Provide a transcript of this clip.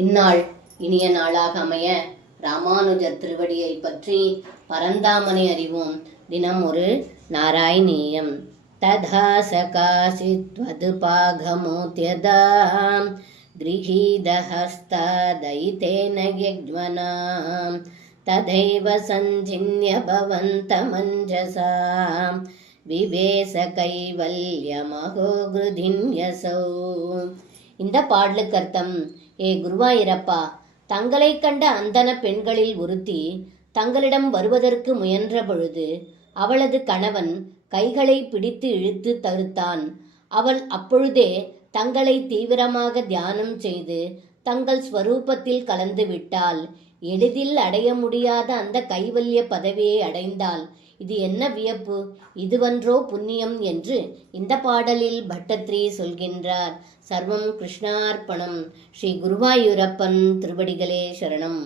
இந்நாள் இனிய நாளாக அமைய ராமானுஜர் திருவடியை பற்றி பரந்தாமனை அறிவோம். தினம் ஒரு நாராயணீயம். ததா சகாசித்வதுபாகமோத்யதா கிரஹீதஹஸ்தாதைதேன யஜ்மனாம் ததைவ சஞ்சின்ய பவந்தமஞ்சசா விவேச கைவல்யமஹோ கிருதின்யசௌ. இந்த பாடலுக்கு அர்த்தம்: ஏ குருவாயிரப்பா, தங்களை கண்ட அந்தன பெண்களில் ஒருத்தி தங்களிடம் வருவதற்கு முயன்ற பொழுது அவளது கணவன் கைகளை பிடித்து இழுத்து தடுத்தான். அவள் அப்பொழுதே தங்களை தீவிரமாக தியானம் செய்து தங்கள் ஸ்வரூபத்தில் கலந்து விட்டாள். எளிதில் அடைய முடியாத அந்த கைவல்ய பதவியை அடைந்தாள். இது என்ன வியப்பு! இதுவன்றோ புண்ணியம் என்று இந்த பாடலில் பட்டத்ரி சொல்கின்றார். சர்வம் கிருஷ்ணார்ப்பணம். ஸ்ரீ குருவாயூரப்பன் திருவடிகளே சரணம்.